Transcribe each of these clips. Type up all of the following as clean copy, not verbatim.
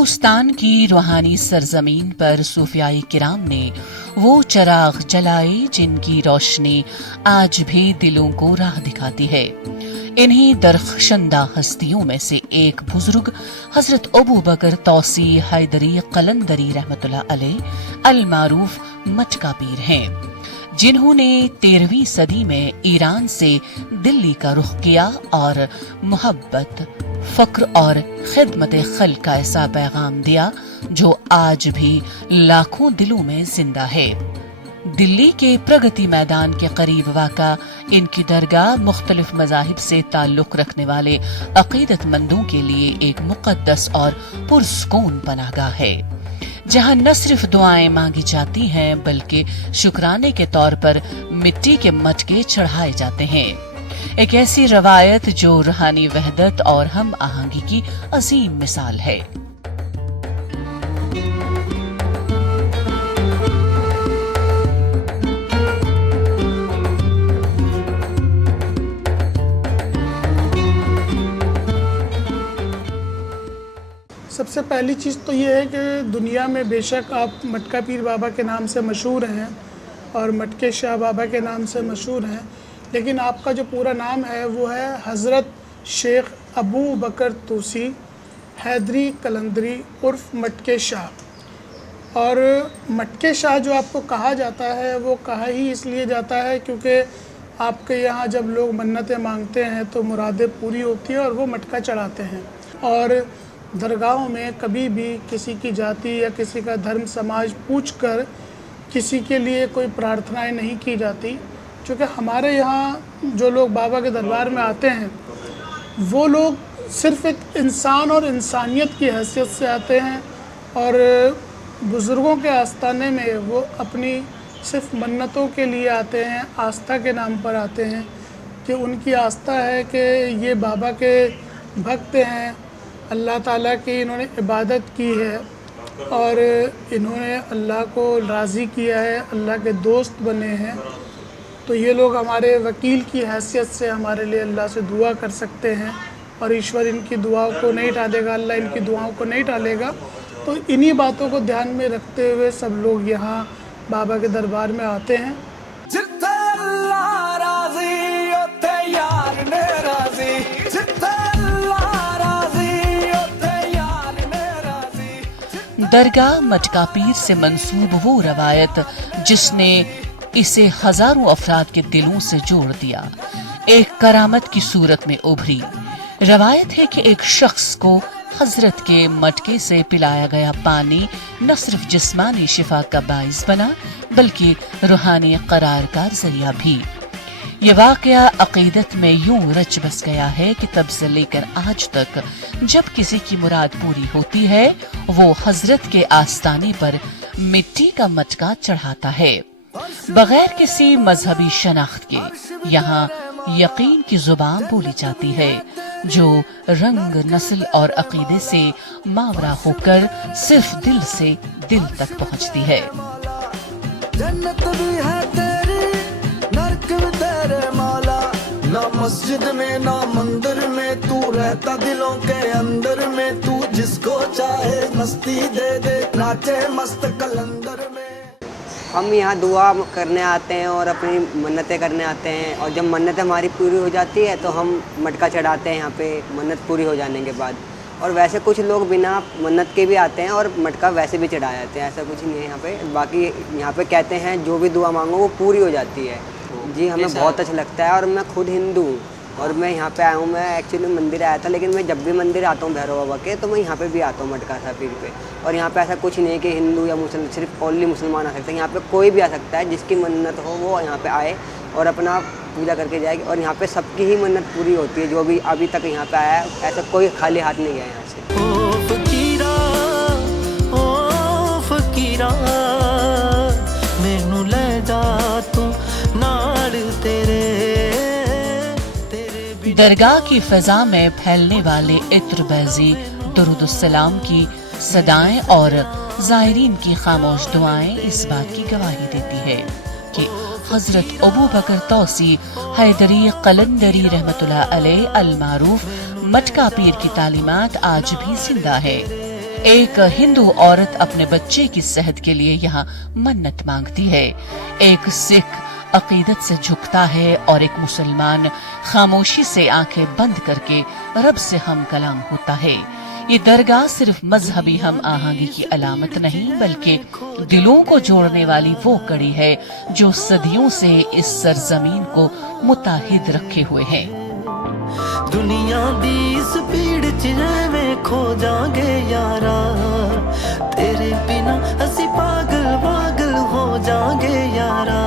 हिंदुस्तान की रूहानी सरजमीन पर सूफियाई किराम ने वो चराग जलाए जिनकी रोशनी आज भी दिलों को राह दिखाती है। इन्हीं दरख्शंदा हस्तियों में से एक बुजुर्ग हजरत अबू बकर तौसी हैदरी कलंदरी रहमतुल्लाह अलैह अल मारूफ मटका पीर हैं, जिन्होंने 13वीं सदी में ईरान से दिल्ली का रुख किया और मोहब्बत, फक्र और खिदमत खल्क का ऐसा पैगाम दिया जो आज भी लाखों दिलों में जिंदा है। दिल्ली के प्रगति मैदान के करीब वाक़ा इनकी दरगाह मुख्तलिफ मज़ाहिब से ताल्लुक़ रखने वाले अक़ीदतमंदों के लिए एक मुक़द्दस और पुरस्कून पनाहगाह है, जहाँ न सिर्फ दुआएं मांगी जाती हैं बल्कि शुक्राने के तौर पर मिट्टी के मटके चढ़ाए जाते हैं। एक ऐसी रवायत जो रूहानी वहदत और हम आहंगी की अजीम मिसाल है। सबसे पहली चीज़ तो ये है कि दुनिया में बेशक आप मटका पीर बाबा के नाम से मशहूर हैं और मटके शाह बाबा के नाम से मशहूर हैं, लेकिन आपका जो पूरा नाम है वो है हज़रत शेख अबू बकर तौसी हैदरी कलंदरी उर्फ मटके शाह। और मटके शाह जो आपको कहा जाता है वो कहा ही इसलिए जाता है क्योंकि आपके यहाँ जब लोग मन्नतें मांगते हैं तो मुरादें पूरी होती हैं और वो मटका चढ़ाते हैं। और दरगाहों में कभी भी किसी की जाति या किसी का धर्म समाज पूछकर किसी के लिए कोई प्रार्थनाएं नहीं की जाती, क्योंकि हमारे यहाँ जो लोग बाबा के दरबार में आते हैं वो लोग सिर्फ़ एक इंसान और इंसानियत की हैसियत से आते हैं और बुज़ुर्गों के आस्थाने में वो अपनी सिर्फ मन्नतों के लिए आते हैं, आस्था के नाम पर आते हैं कि उनकी आस्था है कि ये बाबा के भक्त हैं, अल्लाह ताला की इन्होंने इबादत की है और इन्होंने अल्लाह को राज़ी किया है, अल्लाह के दोस्त बने हैं। तो ये लोग हमारे वकील की हैसियत से हमारे लिए अल्लाह से दुआ कर सकते हैं और ईश्वर इनकी दुआओं को नहीं टालेगा, अल्लाह इनकी दुआओं को नहीं टालेगा। तो इन्हीं बातों को ध्यान में रखते हुए सब लोग यहाँ बाबा के दरबार में आते हैं। दरगाह मटका पीर से मंसूब वो रवायत जिसने इसे हजारों अफराद के दिलों से जोड़ दिया, एक करामत की सूरत में उभरी। रवायत है कि एक शख्स को हजरत के मटके से पिलाया गया पानी न सिर्फ जिस्मानी शिफा का बाइस बना बल्कि रूहानी करार का जरिया भी। ये वाकया अकीदत में यूं रच बस गया है कि तब से लेकर आज तक जब किसी की मुराद पूरी होती है वो हजरत के आस्ताने पर मिट्टी का मटका चढ़ाता है। बगैर किसी मजहबी शनाख्त के यहाँ यकीन की जुबान बोली जाती है जो रंग, नस्ल और अकीदे से मावरा होकर सिर्फ दिल से दिल तक पहुँचती है। जन्नत भी है तेरी, नरक भी तेरे मौला, ना मस्जिद में ना मंदिर में तू रहता दिलों के अंदर में, तू जिसको चाहे मस्ती दे दे नाचे मस्त कलंदर में। हम यहाँ दुआ करने आते हैं और अपनी मन्नतें करने आते हैं और जब मन्नत हमारी पूरी हो जाती है तो हम मटका चढ़ाते हैं यहाँ पे मन्नत पूरी हो जाने के बाद। और वैसे कुछ लोग बिना मन्नत के भी आते हैं और मटका वैसे भी चढ़ा जाते हैं, ऐसा कुछ नहीं है यहाँ पे। बाकी यहाँ पे कहते हैं जो भी दुआ मांगो वो पूरी हो जाती है। जी हमें बहुत अच्छा लगता है और मैं खुद हिंदू हूँ और मैं यहाँ पे आया हूँ। मैं एक्चुअली मंदिर आया था लेकिन मैं जब भी मंदिर आता हूँ भैरव बाबा के तो मैं यहाँ पे भी आता हूँ मटका सा पीर पे। और यहाँ पे ऐसा कुछ नहीं है कि हिंदू या मुसलमान, सिर्फ ओनली मुसलमान आ सकते हैं। यहाँ पे कोई भी आ सकता है, जिसकी मन्नत हो वो यहाँ पे आए और अपना पूजा करके जाएगी। और यहाँ पे सबकी ही मन्नत पूरी होती है, जो भी अभी तक यहाँ पे आया है। ऐसा कोई खाली हाथ नहीं गया यहाँ से। दरगाह की फिजा में फैलने वाले इत्र बैजी, दुरूद सलाम की सदाएं और ज़ायरीन की खामोश दुआएं इस बात की गवाही देती है कि हजरत अबू बकर तौसी हैदरी कलंदरी रहमतुल्लाह अलैह अल मारूफ मटका पीर की तालीमात आज भी जिंदा है। ایک ہندو عورت اپنے بچے کی صحت کے لیے یہاں منت مانگتی ہے، ایک سکھ عقیدت سے جھکتا ہے اور ایک مسلمان خاموشی سے آنکھیں بند کر کے رب سے ہم کلام ہوتا ہے۔ یہ درگاہ صرف مذہبی ہم آہنگی کی علامت نہیں بلکہ دلوں کو جوڑنے والی وہ کڑی ہے جو صدیوں سے اس سرزمین کو متحد رکھے ہوئے ہے۔ دنیا دی اس بھیڑ چ ایویں کھو جاں گے یارا، تیرے بنا اسی پاگل پاگل ہو جاں گے یارا،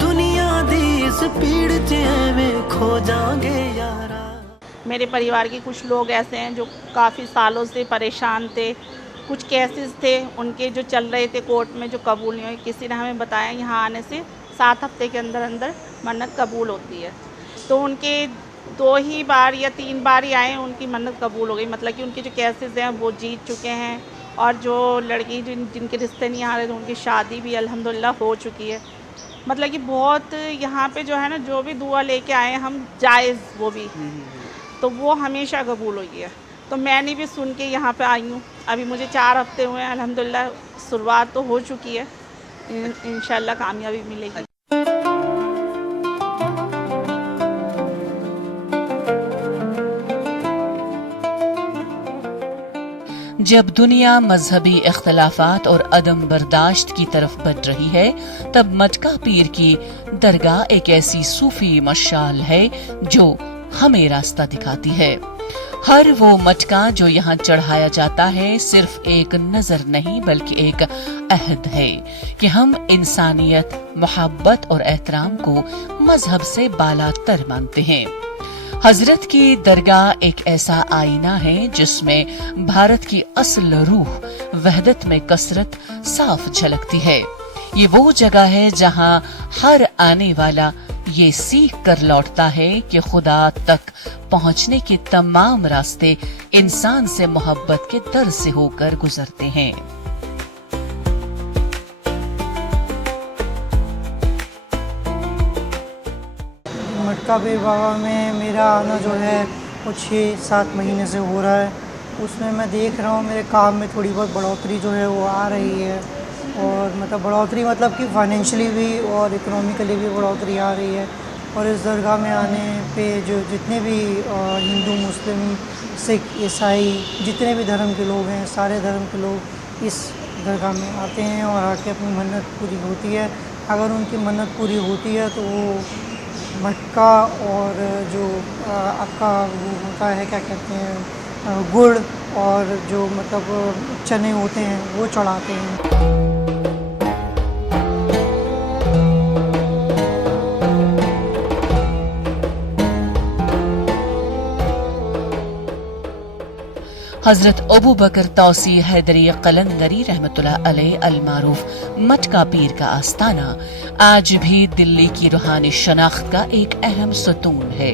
دنیا دی اس بھیڑ چ ایویں کھو جاں گے یارا۔ میرے پریوار کے کچھ لوگ ایسے ہیں جو کافی سالوں سے پریشان تھے، کچھ کیسز تھے ان کے جو چل رہے تھے کورٹ میں جو قبول نہیں ہوئے۔ کسی نے ہمیں بتایا یہاں آنے سے 7 ہفتے کے اندر اندر منت قبول ہوتی ہے، تو ان کے 2 ہی بار یا 3 بار ہی آئے ان کی منت قبول ہو گئی، مطلب کہ ان کے جو کیسز ہیں وہ جیت چکے ہیں، اور جو لڑکی جن کے رشتے نہیں آ رہے تو ان کی شادی بھی الحمدللہ ہو چکی ہے۔ مطلب کہ بہت یہاں پہ جو ہے نا جو بھی دعا لے کے آئے ہم جائز وہ بھی تو وہ ہمیشہ قبول ہوئی ہے۔ تو میں نے بھی سن کے یہاں پہ آئی ہوں، ابھی مجھے 4 ہفتے ہوئے ہیں، الحمدللہ شروعات تو ہو چکی ہے، انشاءاللہ کامیابی ملے گی۔ جب دنیا مذہبی اختلافات اور عدم برداشت کی طرف بڑھ رہی ہے، تب مٹکا پیر کی درگاہ ایک ایسی صوفی مشعل ہے جو ہمیں راستہ دکھاتی ہے۔ ہر وہ مٹکا جو یہاں چڑھایا جاتا ہے صرف ایک نظر نہیں بلکہ ایک عہد ہے کہ ہم انسانیت، محبت اور احترام کو مذہب سے بالا تر مانتے ہیں۔ حضرت کی درگاہ ایک ایسا آئینہ ہے جس میں بھارت کی اصل روح وحدت میں کثرت صاف جھلکتی ہے۔ یہ وہ جگہ ہے جہاں ہر آنے والا یہ سیکھ کر لوٹتا ہے کہ خدا تک پہنچنے کے تمام راستے انسان سے محبت کے در سے ہو کر گزرتے ہیں۔ مٹکا پیر بابا میں میرا آنا جو ہے وہ 6-7 مہینے سے ہو رہا ہے۔ اس میں میں دیکھ رہا ہوں میرے کام میں تھوڑی بہت بڑھوتری جو ہے وہ آ رہی ہے، اور مطلب بڑھوتری مطلب کہ فائنینشلی بھی اور اکنومیکلی بھی بڑھوتری آ رہی ہے۔ اور اس درگاہ میں آنے پہ جو جتنے بھی ہندو، مسلم، سکھ، عیسائی جتنے بھی دھرم کے لوگ ہیں، سارے دھرم کے لوگ اس درگاہ میں آتے ہیں اور آ کے اپنی منت پوری ہوتی ہے۔ اگر ان کی منت پوری ہوتی ہے تو وہ مٹکا اور جو آپ کا وہ ہوتا ہے کیا کہتے ہیں گڑ اور جو مطلب چنے ہوتے ہیں وہ چڑھاتے ہیں۔ حضرت ابو بکر توسی حیدری قلندری رحمۃ اللہ علیہ المعروف مٹکا پیر کا آستانہ آج بھی دلی کی روحانی شناخت کا ایک اہم ستون ہے۔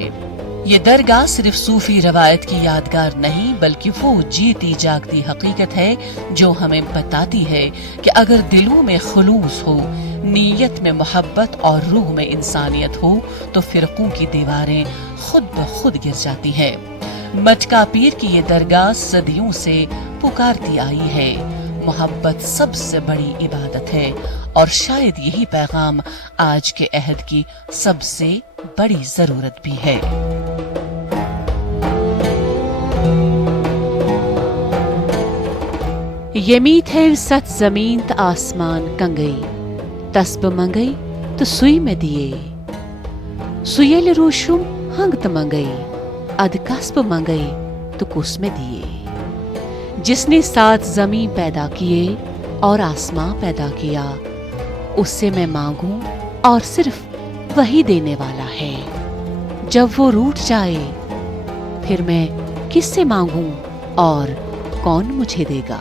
یہ درگاہ صرف صوفی روایت کی یادگار نہیں بلکہ وہ جیتی جاگتی حقیقت ہے جو ہمیں بتاتی ہے کہ اگر دلوں میں خلوص ہو، نیت میں محبت اور روح میں انسانیت ہو تو فرقوں کی دیواریں خود بخود گر جاتی ہیں۔ مٹکا پیر کی یہ درگاہ صدیوں سے پکارتی آئی ہے۔ محبت سب سے بڑی عبادت ہے اور شاید یہی پیغام آج کے عہد کی سب سے بڑی ضرورت بھی ہے۔ یمی تھیر ست زمین تا آسمان کنگئی، تسب منگئی تو سوئی میں دیے، سویل روشم ہنگ تا منگئی، اد کسب منگئی تو کس میں دیے۔ جس نے 7 زمین پیدا کیے اور آسمان پیدا کیا، اس سے میں مانگوں اور صرف وہی دینے والا ہے۔ جب وہ روٹھ جائے پھر میں کس سے مانگوں اور کون مجھے دے گا؟